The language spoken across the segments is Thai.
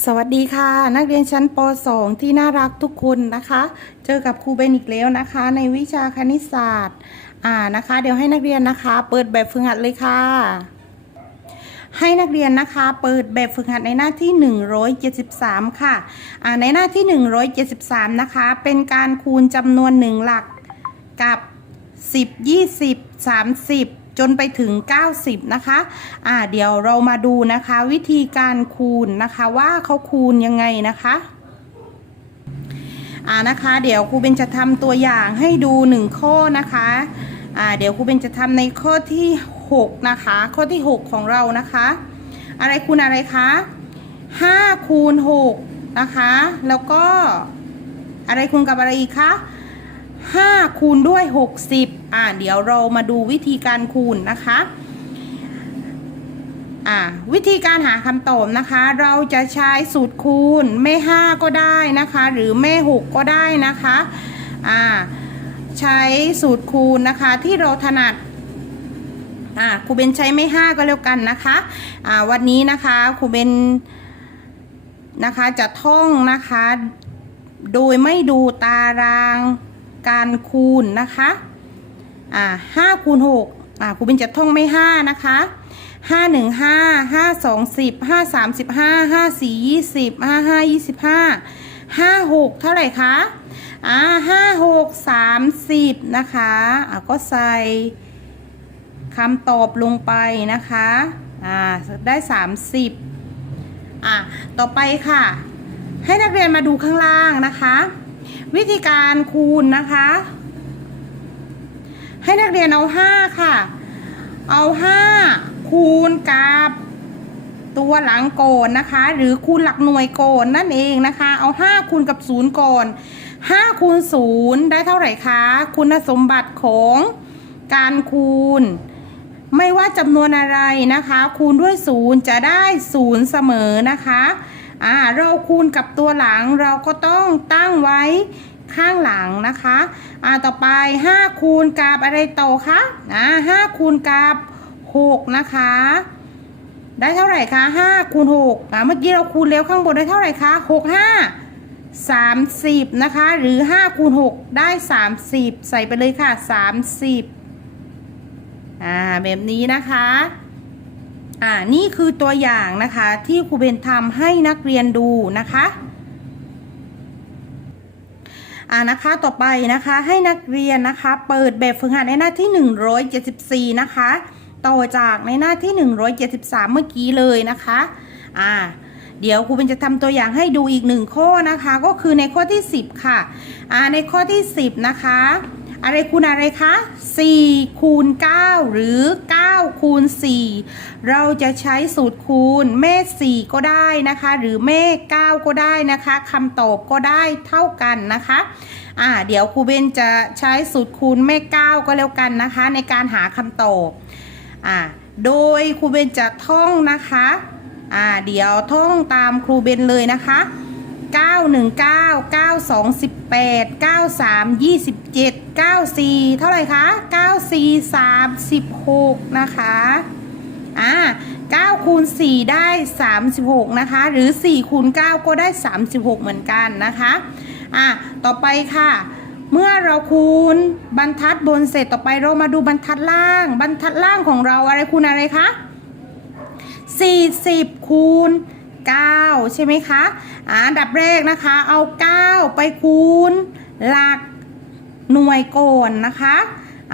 สวัสดีค่ะ นักเรียนชั้นป .2 ที่น่ารักทุกคนนะคะ เจอกับครูเบนอีกแล้วนะคะ ในวิชาคณิตศาสตร์ อ่านะคะ เดี๋ยวให้นักเรียนนะคะ เปิดแบบฝึกหัดเลยค่ะ ให้นักเรียนนะคะ เปิดแบบฝึกหัดในหน้าที่ 173 ค่ะ อ่าในหน้าที่ 173 นะคะ เป็นการคูณจำนวนหนึ่งหลักกับ 10 20 30 จนไปถึง 90 นะคะ อ่า เดี๋ยวเรามาดูนะคะ วิธีการคูณนะคะว่าเขาคูณยังไงนะคะ อ่านะคะ เดี๋ยวครูเบนจะทำตัวอย่างให้ดูหนึ่งข้อนะคะ อ่า เดี๋ยวครูเบนจะทำในข้อที่ 6 นะคะ ข้อที่ 6 ของเรานะคะ อะไรคูณอะไรคะ5คูณ6นะคะ แล้วก็อะไรคูณกับอะไรอีกคะ 5 คูณด้วย 60 อ่าเดี๋ยวเรามาดูวิธีการคูณนะคะอ่าวิธีการหาคำตอบนะคะ เราจะใช้สูตรคูณแม่ 5 ก็ได้นะคะ หรือแม่ 6 ก็ได้นะคะอ่าใช้สูตรคูณนะคะที่เราถนัดอ่าครูเบนใช้ไม่5ก็แล้วกันนะคะอ่าวันนี้นะคะครูเบนนะคะจะท่องนะคะ โดยไม่ดูตาราง การคูณนะคะอ่าห้าคูณหกอ่าครูเบนจะท่องไม่ห้านะคะห้าหนึ่งห้าห้าสองสิบห้าสามสิบห้าห้าสี่ยี่สิบห้าห้ายี่สิบห้าห้าหกเท่าไหร่คะอ่าห้าหกสามสิบนะคะอ่าก็ใส่คำตอบลงไปนะคะอ่าได้สามสิบอะต่อไปค่ะ ให้นักเรียนมาดูข้างล่างนะคะ วิธีการคูณนะคะ ให้นักเรียนเอาห้าค่ะ เอาห้าคูณกับตัวหลังโกนนะคะ หรือคูณหลักหน่วยโกนนั่นเองนะคะ เอาห้าคูณกับศูนย์โกนห้าคูณศูนย์ได้เท่าไหร่คะ คุณสมบัติของการคูณ ไม่ว่าจำนวนอะไรนะคะ คูณด้วยศูนย์จะได้ศูนย์เสมอนะคะ อ่าเราคูณกับตัวหลังเราก็ต้องตั้งไว้ข้างหลังนะคะอ่าต่อไป 5 คูณกับอะไรต่อคะอ่าห้าคูณกับ6นะคะ ได้เท่าไหร่คะ5คูณ6อ่าเมื่อกี้เราคูณเร็วข้างบนได้เท่าไหร่คะ6 5 30 นะคะ หรือ 5 คูณ 6 ได้ 30 ใส่ไปเลยค่ะ 30อ่าแบบนี้นะคะ อ่านี่คือตัวอย่างนะคะที่ครูเบนทำให้นักเรียนดูนะคะอ่านะคะต่อไปนะคะให้นักเรียนนะคะเปิดแบบฝึกหัดในหน้าที่ 174 นะคะ ต่อจากในหน้าที่ 173 เมื่อกี้เลยนะคะอ่าเดี๋ยวครูเบนจะทำตัวอย่างให้ดูอีกหนึ่งข้อนะคะ ก็คือในข้อที่ 10 ค่ะอ่าในข้อที่ 10 นะคะ อะไรคูณอะไรคะ 4 คูณ 9 หรือ 9 คูณ 4 เราจะใช้สูตรคูณแม่4ก็ได้นะคะ หรือแม่9ก็ได้นะคะคำตอบก็ได้เท่ากันนะคะอ่าเดี๋ยวครูเบนจะใช้สูตรคูณแม่9ก็แล้วกันนะคะ ในการหาคำตอบอ่าโดยครูเบนจะท่องนะคะอ่าเดี๋ยวท่องตามครูเบนเลยนะคะ 919 92 18 93 27 94 เท่าไหร่คะ94 36 นะคะอ่า9คูณ4ได้ 36 นะคะ หรือ4คูณ9ก็ได้ 36 เหมือนกันนะคะอ่าต่อไปค่ะเมื่อเราคูณบรรทัดบนเสร็จต่อไปเรามาดูบรรทัดล่าง บรรทัดล่างของเราอะไรคูณอะไรคะ40คูณ 9 ใช่ไหมคะอ่าอันดับแรกนะคะเอา 9 ไปคูณหลักหน่วยก่อนนะคะ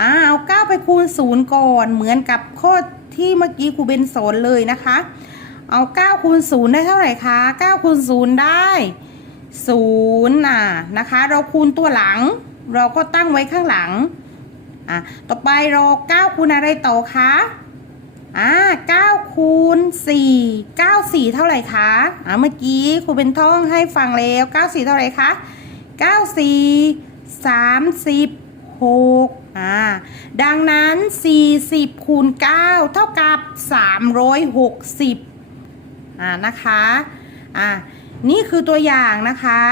อ่าเอา 9 ไปคูณ 0 ก่อน เหมือนกับข้อที่เมื่อกี้ครูเบนสอนเลยนะคะ เอา 9 คูณ 0 ได้เท่าไหร่คะ9คูณ 0 ได้0น่ะนะคะ เราคูณตัวหลัง เราก็ตั้งไว้ข้างหลังอะต่อไปเรา9คูณอะไรต่อคะ อ่า9คูณ4 9 4เท่าไหร่คะอ่าเมื่อกี้ครูเป็นท่องให้ฟังแล้ว9 4เท่าไหร่คะ9 4 36อ่าดังนั้น40คูณ9เท่ากับ360อ่านะคะอ่านี่คือตัวอย่างนะคะ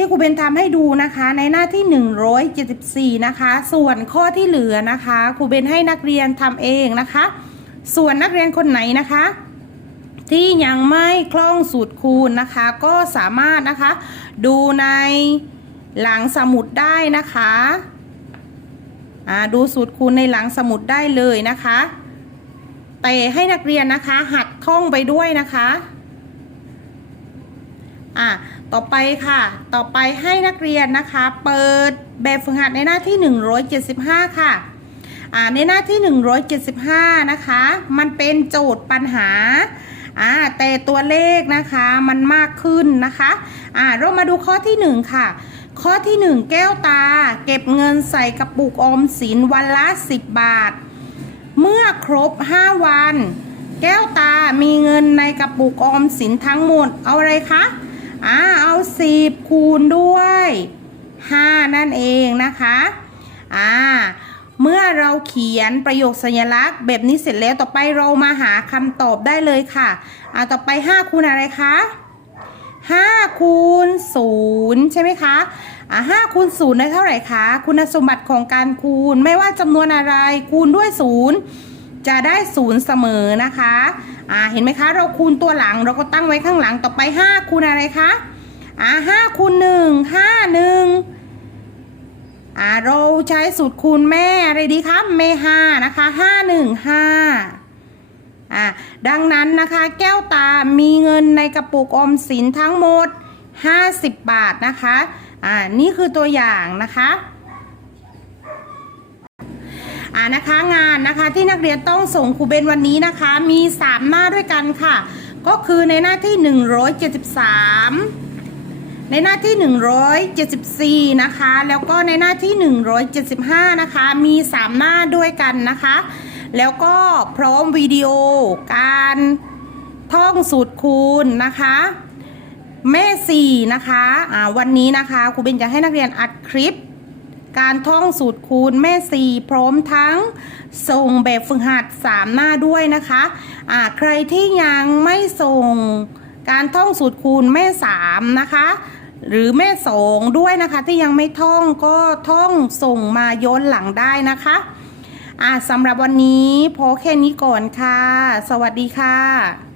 ที่ครูเบนทำให้ดูนะคะในหน้าที่ 174 นะคะ ส่วนข้อที่เหลือนะคะครูเบนให้นักเรียนทำเองนะคะ ส่วนนักเรียนคนไหนนะคะ ที่ยังไม่คล่องสูตรคูณนะคะ ก็สามารถนะคะ ดูในหลังสมุดได้นะคะอ่าดูสูตรคูณในหลังสมุดได้เลยนะคะ แต่ให้นักเรียนนะคะ หัดท่องไปด้วยนะคะ อะ ต่อไปค่ะ ต่อไปให้นักเรียนนะคะ เปิดแบบฝึกหัดในหน้าที่ 175 ค่ะอ่าในหน้าที่ 175 นะคะ มันเป็นโจทย์ปัญหาอ่าแต่ตัวเลขนะคะมันมากขึ้นนะคะอ่าเรามาดูข้อที่ 1 ค่ะ ข้อที่ 1 แก้วตา เก็บเงินใส่กระปุกออมสินวันละ 10 บาท เมื่อครบ 5 วัน แก้วตามีเงินในกระปุกออมสินทั้งหมด เอาอะไรคะ อ่าเอา10คูณด้วย5นั่นเองนะคะอ่าเมื่อเราเขียนประโยคสัญลักษณ์ แบบนี้เสร็จแล้วต่อไปเรามาหาคำตอบได้เลยค่ะอ่าต่อไป 5 คูณอะไรคะ5คูณ0ใช่ไหมคะอะ5คูณ0ได้เท่าไหร่คะ คุณสมบัติของการคูณไม่ว่าจำนวนอะไรคูณด้วย 0 จะได้ 0 เสมอนะคะ อ่าเห็นไหมคะ เราคูณตัวหลังเราก็ตั้งไว้ข้างหลังต่อไป5คูณอะไรคะอ่า5คูณ1 5 1อ่าเราใช้สูตรคูณแม่อะไรดีคะแม่5นะคะ5 1 5อะดังนั้นนะคะแก้วตามีเงินในกระปุกออมสินทั้งหมด 50 บาทนะคะอ่านี่คือตัวอย่างนะคะ อ่านะคะงานนะคะที่นักเรียนต้องส่งครูเบนวันนี้นะคะมี 3 หน้าด้วยกันค่ะ ก็คือในหน้าที่ 173 ในหน้าที่ 174 นะคะ แล้วก็ในหน้าที่ 175 นะคะ มี 3 หน้าด้วยกันนะคะ แล้วก็พร้อมวิดีโอการท่องสูตรคูณนะคะแม่สี่นะคะ อ่า วันนี้นะคะ ครูเบนจะให้นักเรียนอัดคลิป การท่องสูตรคูณแม่สี่พร้อมทั้งส่งแบบฝึกหัดสามหน้าด้วยนะคะอ่าใครที่ยังไม่ส่งการท่องสูตรคูณแม่สามนะคะ หรือแม่สองด้วยนะคะที่ยังไม่ท่องก็ท่องส่งมาย้อนหลังได้นะคะอ่าสำหรับวันนี้พอแค่นี้ก่อนค่ะ สวัสดีค่ะ